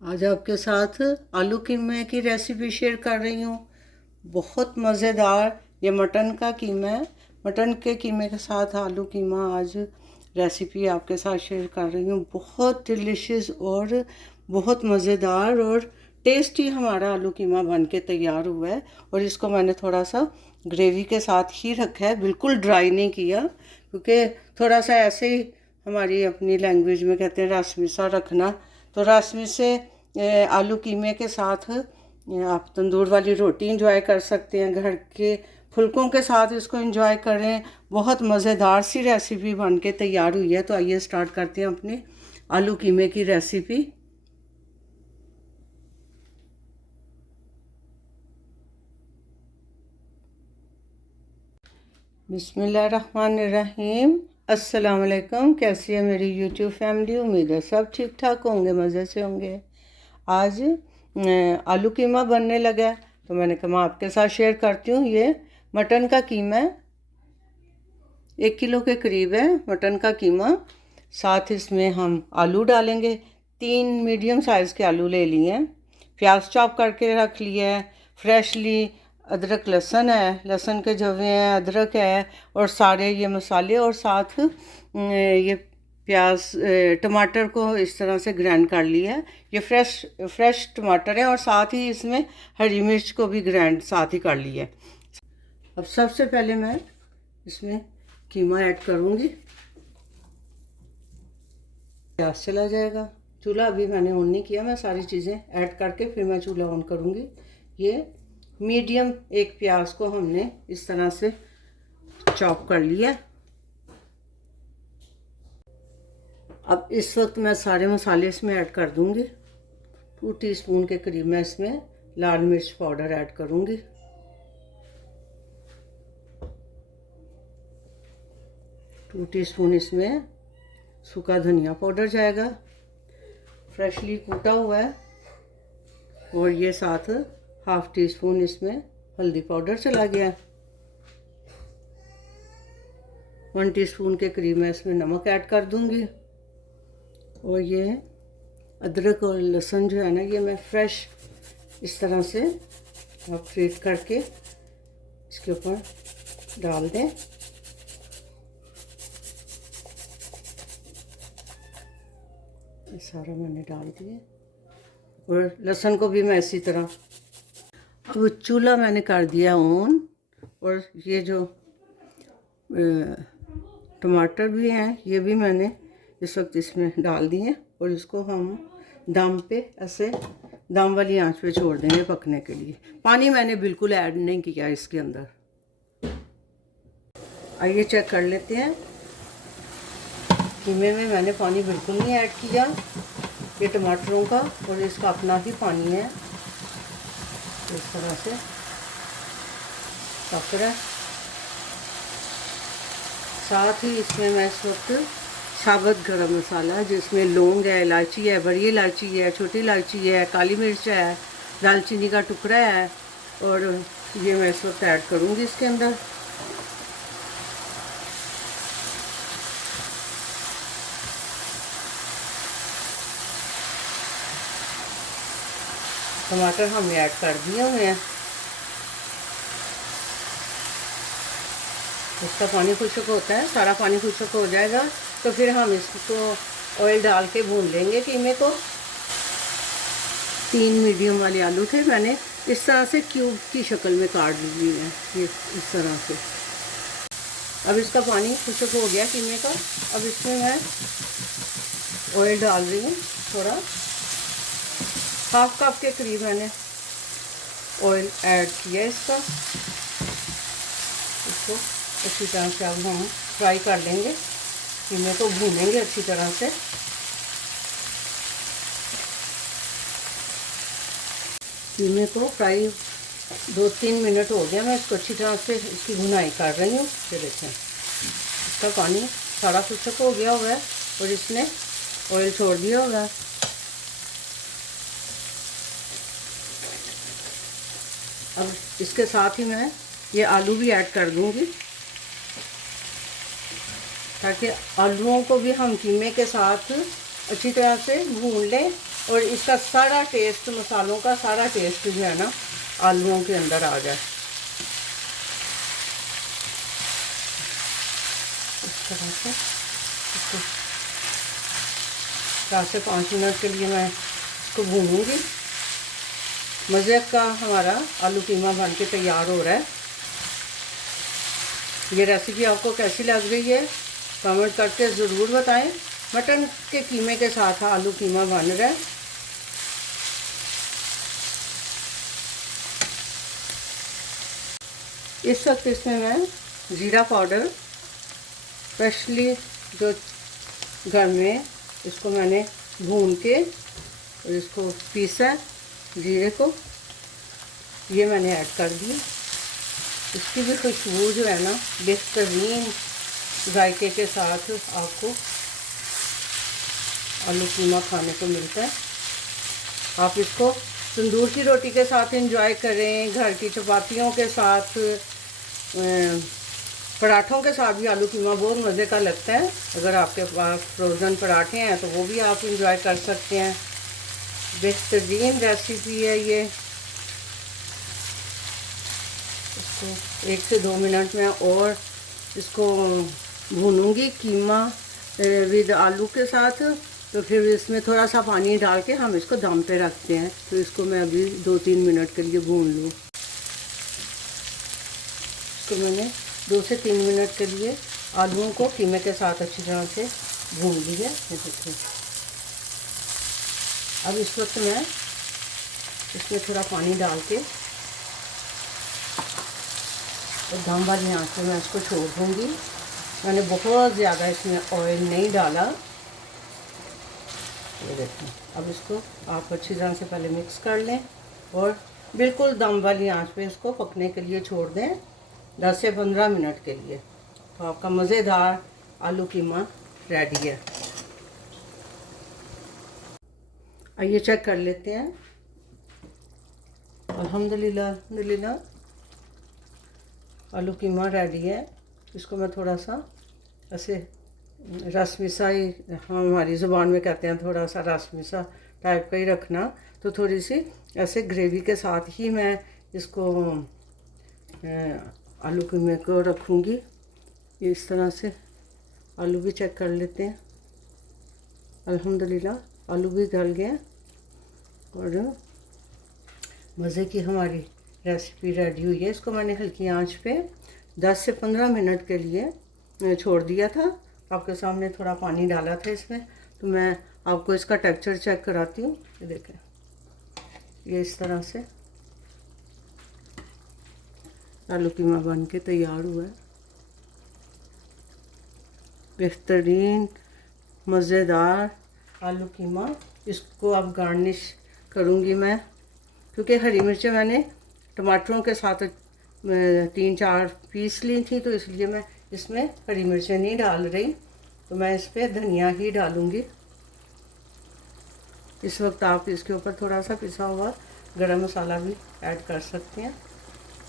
आज आपके साथ आलू कीमे की रेसिपी शेयर कर रही हूँ। बहुत मज़ेदार ये मटन का कीमा है। मटन के कीमे के साथ आलू कीमा आज रेसिपी आपके साथ शेयर कर रही हूँ। बहुत डिलीशियस और बहुत मज़ेदार और टेस्टी हमारा आलू कीमा बन के तैयार हुआ है। और इसको मैंने थोड़ा सा ग्रेवी के साथ ही रखा है, बिल्कुल ड्राई नहीं किया, क्योंकि थोड़ा सा ऐसे ही हमारी अपनी लैंग्वेज में कहते हैं रसमी सा रखना। तो रसमी से आलू कीमे के साथ आप तंदूर वाली रोटी इंजॉय कर सकते हैं, घर के फुल्कों के साथ इसको इंजॉय करें। बहुत मज़ेदार सी रेसिपी बन के तैयार हुई है। तो आइए स्टार्ट करते हैं अपनी आलू कीमे की रेसिपी। बिस्मिल्लाहिर्रहमानिर्रहीम। अस्सलाम वालेकुम। कैसी है मेरी यूट्यूब फैमिली? उम्मीद है सब ठीक ठाक होंगे, मज़े से होंगे। आज आलू कीमा बनने लगा है, तो मैंने कहा मैं आपके साथ शेयर करती हूँ। ये मटन का कीमा है, 1 किलो के करीब है मटन का कीमा। साथ इसमें हम आलू डालेंगे। 3 मीडियम साइज़ के आलू ले लिए हैं। प्याज चॉप करके रख लिया है। फ्रेशली अदरक लहसुन है, लहसुन के जवे हैं, अदरक है और सारे ये मसाले, और साथ ये प्याज टमाटर को इस तरह से ग्राइंड कर लिया है। ये फ्रेश टमाटर है और साथ ही इसमें हरी मिर्च को भी ग्राइंड साथ ही कर लिया है। अब सबसे पहले मैं इसमें कीमा ऐड करूँगी। गैस चला जाएगा। चूल्हा अभी मैंने ऑन नहीं किया, मैं सारी चीज़ें ऐड करके फिर मैं चूल्हा ऑन करूँगी। ये मीडियम एक प्याज को हमने इस तरह से चॉप कर लिया। अब इस वक्त मैं सारे मसाले इसमें ऐड कर दूँगी। 2 टीस्पून के करीब मैं इसमें लाल मिर्च पाउडर ऐड करूँगी। 2 टीस्पून इसमें सूखा धनिया पाउडर जाएगा, फ्रेशली कूटा हुआ है। और ये साथ 1/2 टीस्पून इसमें हल्दी पाउडर चला गया। 1 टीस्पून के करीब मैं इसमें नमक ऐड कर दूँगी। और ये अदरक और लहसुन जो है ना, ये मैं फ्रेश इस तरह से आप ग्रेट करके इसके ऊपर डाल दें। ये सारा मैंने डाल दिया और लहसुन को भी मैं इसी तरह। अब चूल्हा मैंने कर दिया ऑन, और ये जो टमाटर भी हैं ये भी मैंने इस वक्त इसमें डाल दिए और इसको हम दम पे ऐसे दम वाली आंच पे छोड़ देंगे पकने के लिए। पानी मैंने बिल्कुल ऐड नहीं किया इसके अंदर। आइए चेक कर लेते हैं। कीमे में मैंने पानी बिल्कुल नहीं ऐड किया। ये टमाटरों का और इसका अपना ही पानी है। इस तरह से पक रहा है। साथ ही इसमें मैं इस वक्त साबुत गरम मसाला, जिसमें लौंग है, इलायची है, बड़ी इलायची है, छोटी इलायची है, काली मिर्च है, दालचीनी का टुकड़ा है, और ये मैं इस वक्त ऐड करूँगी इसके अंदर। टमाटर हमने ऐड कर दिए हुए हैं। इसका पानी खुश्क होता है, सारा पानी खुश्क हो जाएगा तो फिर हम इसको ऑयल डाल के भून लेंगे कीमे को। 3 मीडियम वाले आलू थे, मैंने इस तरह से क्यूब की शक्ल में काट लिए हैं, ये इस तरह से। अब इसका पानी खुश्क हो गया कीमे का। अब इसमें मैं ऑयल डाल रही हूँ थोड़ा, 1/2 कप के करीब मैंने ऑयल ऐड किया इसका। इसको अच्छी तरह से अब हम फ्राई कर लेंगे, कीमे को भूनेंगे अच्छी तरह से। कीमे को फ्राई 2-3 मिनट हो गया, मैं इसको अच्छी तरह से इसकी भुनाई कर रही हूँ। ये देखें, इसका पानी सारा खुश्क हो गया हुआ है और इसने ऑयल छोड़ दिया होगा। अब इसके साथ ही मैं ये आलू भी ऐड कर दूँगी, ताकि आलूओं को भी हम कीमे के साथ अच्छी तरह से भून लें और इसका सारा टेस्ट, मसालों का सारा टेस्ट जो है ना आलूओं के अंदर आ जाए। इस तरह से इसको 4 से 5 मिनट के लिए मैं इसको भूनूंगी। मज़े का हमारा आलू कीमा बन के तैयार हो रहा है। ये रेसिपी आपको कैसी लग रही है कमेंट करके ज़रूर बताएं। मटन के कीमे के साथ आलू कीमा बन रहा है। इस वक्त इसमें मैं ज़ीरा पाउडर स्पेशली जो घर में इसको मैंने भून के और इसको पीसा जीरे को, ये मैंने ऐड कर दिया। इसकी भी खुशबू जो है ना बेहतरीन जायके के साथ आपको आलू कीमा खाने को मिलता है। आप इसको तंदूर की रोटी के साथ एंजॉय करें, घर की चपातियों के साथ, पराठों के साथ भी आलू कीमा बहुत मज़े का लगता है। अगर आपके पास फ्रोज़न पराठे हैं तो वो भी आप एंजॉय कर सकते हैं। बेहतरीन रेसिपी है ये। इसको 1 से 2 मिनट में और इसको भूनूंगी कीमा विद आलू के साथ। तो फिर इसमें थोड़ा सा पानी डाल के हम इसको दम पे रखते हैं। तो इसको मैं अभी 2-3 मिनट के लिए भून लूँ। इसको मैंने 2 से 3 मिनट के लिए आलूओं को कीमे के साथ अच्छी तरह से भून लिया। देखिए अब इस वक्त मैं इसमें थोड़ा पानी डाल के और दम वाली आंच पे मैं इसको छोड़ दूँगी। मैंने बहुत ज़्यादा इसमें ऑयल नहीं डाला। ये देखें, अब इसको आप अच्छी तरह से पहले मिक्स कर लें और बिल्कुल दम वाली आंच पे इसको पकने के लिए छोड़ दें 10 से 15 मिनट के लिए। तो आपका मज़ेदार आलू कीमा रेडी है। आइए चेक कर लेते हैं। अल्हम्दुलिल्लाह आलू कीमा रेडी है। इसको मैं थोड़ा सा ऐसे रसमिसा ही, हमारी ज़ुबान में कहते हैं, थोड़ा सा रसमिसा टाइप का ही रखना। तो थोड़ी सी ऐसे ग्रेवी के साथ ही मैं इसको आलू कीमे को रखूँगी। इस तरह से आलू भी चेक कर लेते हैं। अल्हम्दुलिल्लाह आलू भी गल गए और मज़े की हमारी रेसिपी रेडी हुई है। इसको मैंने हल्की आंच पे 10 से 15 मिनट के लिए छोड़ दिया था। आपके सामने थोड़ा पानी डाला था इसमें। तो मैं आपको इसका टेक्सचर चेक कराती हूँ। ये देखें, ये इस तरह से आलू कीमा बन के तैयार हुआ है। बेहतरीन मज़ेदार आलू कीमा। इसको अब गार्निश करूँगी मैं, क्योंकि हरी मिर्चें मैंने टमाटरों के साथ 3-4 पीस ली थी, तो इसलिए मैं इसमें हरी मिर्चें नहीं डाल रही। तो मैं इस पर धनिया ही डालूँगी। इस वक्त आप इसके ऊपर थोड़ा सा पिसा हुआ गरम मसाला भी ऐड कर सकते हैं।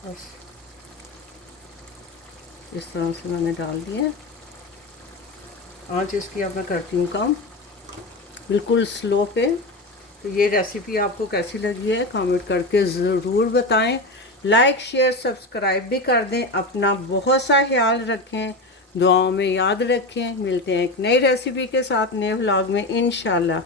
बस इस तरह से मैंने डाल दिया। आँच इसकी अब मैं करती हूँ कम, बिल्कुल स्लो पे। तो ये रेसिपी आपको कैसी लगी है कमेंट करके ज़रूर बताएं। लाइक शेयर सब्सक्राइब भी कर दें। अपना बहुत सा ख्याल रखें, दुआओं में याद रखें। मिलते हैं एक नई रेसिपी के साथ नए व्लॉग में इंशाल्लाह।